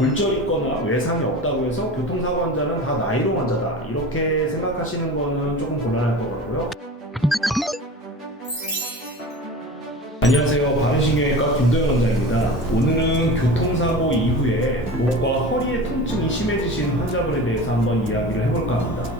골절 있거나 외상이 없다고 해서 교통사고 환자는 다 나이로 환자다, 이렇게 생각하시는 거는 조금 곤란할 것 같고요. 안녕하세요. 바른신경외과 김도현 원장입니다. 오늘은 교통사고 이후에 목과 허리의 통증이 심해지신 환자분에 대해서 한번 이야기를 해볼까 합니다.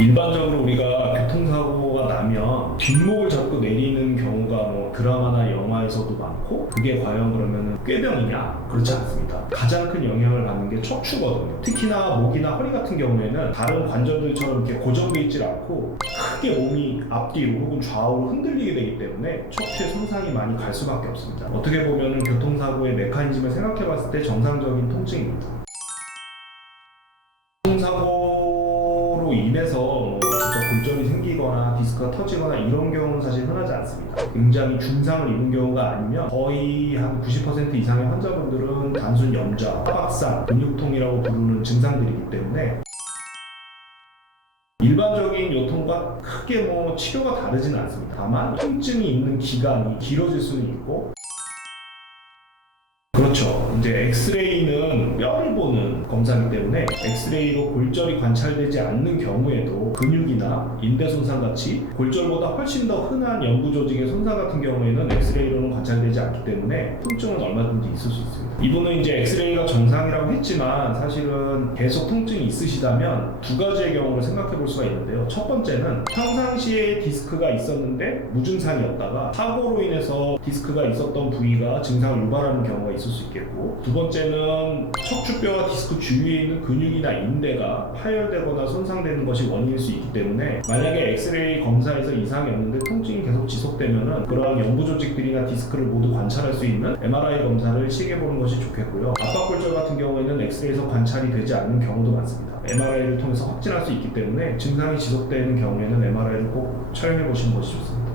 일반적으로 우리가 교통사고가 나면 뒷목을 잡고 내리는 경우가 뭐 드라마나 영화에서도 많고, 그게 과연 그러면 꾀병이냐? 그렇지 않습니다. 가장 큰 영향을 받는 게 척추거든요. 특히나 목이나 허리 같은 경우에는 다른 관절들처럼 이렇게 고정되어 있질 않고 크게 몸이 앞뒤로 혹은 좌우로 흔들리게 되기 때문에 척추에 손상이 많이 갈 수밖에 없습니다. 어떻게 보면 교통사고의 메커니즘을 생각해 봤을 때 정상적인 통증입니다. 교통사고로 인해서 진짜 골절이 생기거나 디스크가 터지거나 이런 경우는 사실 흔하지 않습니다. 굉장히 중상을 입은 경우가 아니면 거의 한 90% 이상의 환자분들은 단순 염좌, 합박상, 근육통이라고 부르는 증상들이기 때문에 일반적인 요통과 크게 치료가 다르지는 않습니다. 다만 통증이 있는 기간이 길어질 수는 있고, 그렇죠. 이제 엑스레이는 뼈를 보는 검사이기 때문에 엑스레이로 골절이 관찰되지 않는 경우에도 근육이나 인대 손상 같이 골절보다 훨씬 더 흔한 연부 조직의 손상 같은 경우에는 엑스레이로는 관찰되지 않기 때문에 통증은 얼마든지 있을 수 있습니다. 이분은 이제 엑스레이가 정상이라고 했지만 사실은 계속 통증이 있으시다면 두 가지의 경우를 생각해 볼 수가 있는데요. 첫 번째는 평상시에 디스크가 있었는데 무증상이었다가 사고로 인해서 디스크가 있었던 부위가 증상을 유발하는 경우가 있을 수 있겠고, 두 번째는 척추뼈와 디스크 주위에 있는 근육이나 인대가 파열되거나 손상되는 것이 원인일 수 있기 때문에, 만약에 엑스레이 검사에서 이상이 없는데 통증이 계속 지속되면은 그러한 연부 조직들이나 디스크를 모두 관찰할 수 있는 MRI 검사를 시행해 보는 것이 좋겠고요. 압박골절 같은 경우에는 엑스레이에서 관찰이 되지 않는 경우도 많습니다. MRI를 통해서 확진할 수 있기 때문에 증상이 지속되는 경우에는 MRI를 꼭 촬영해 보시는 것이 좋습니다.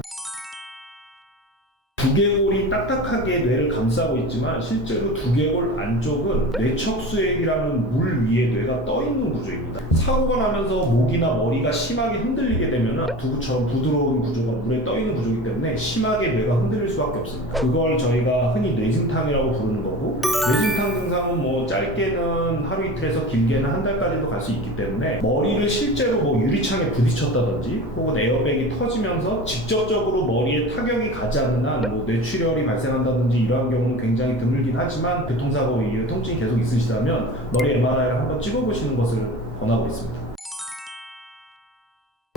두개골이 딱딱하게 뇌를 감싸고 있지만 실제로 두개골 안쪽은 뇌척수액이라는 물 위에 뇌가 떠 있는 구조입니다. 사고가 나면서 목이나 머리가 심하게 흔들리게 되면 두부처럼 부드러운 구조가 물에 떠 있는 구조이기 때문에 심하게 뇌가 흔들릴 수밖에 없습니다. 그걸 저희가 흔히 뇌진탕이라고 부르는 거고, 뇌진탕 증상은 짧게는 하루 이틀에서 길게는 한 달까지도 갈 수 있기 때문에 머리를 실제로 유리창에 부딪혔다든지 혹은 에어백이 터지면서 직접적으로 머리에 타격이 가지 않는 한 뇌출혈이 발생한다든지 이러한 경우는 굉장히 드물긴 하지만, 교통사고 이후에 통증이 계속 있으시다면 머리 MRI를 한번 찍어보시는 것을 권하고 있습니다.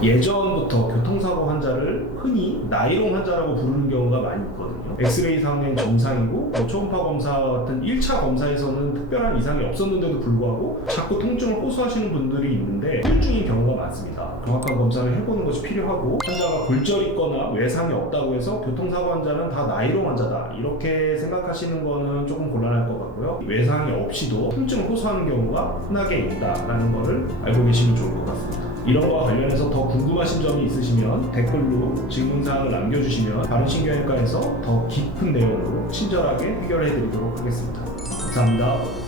예전부터 교통사고 환자를 흔히 나이롱 환자라고 부르는 경우가 많이 있거든요. 엑스레이 상은 정상이고 초음파 검사 같은 1차 검사에서는 특별한 이상이 없었는데도 불구하고 자꾸 통증을 호소하시는 분들이 있는데 혈중인 경우가 많습니다. 정확한 검사를 해보는 것이 필요하고, 환자가 골절 있거나 외상이 없다고 해서 교통사고 환자는 다 나이롱 환자다, 이렇게 생각하시는 거는 조금 곤란할 것 같고요. 외상이 없이도 통증을 호소하는 경우가 흔하게 있다라는 것을 알고 계시면 좋을 것 같습니다. 이런 거와 관련해서 더 궁금하신 점이 있으시면 댓글로 질문사항을 남겨주시면 바른신경외과에서 더 깊은 내용으로 친절하게 해결해 드리도록 하겠습니다. 감사합니다.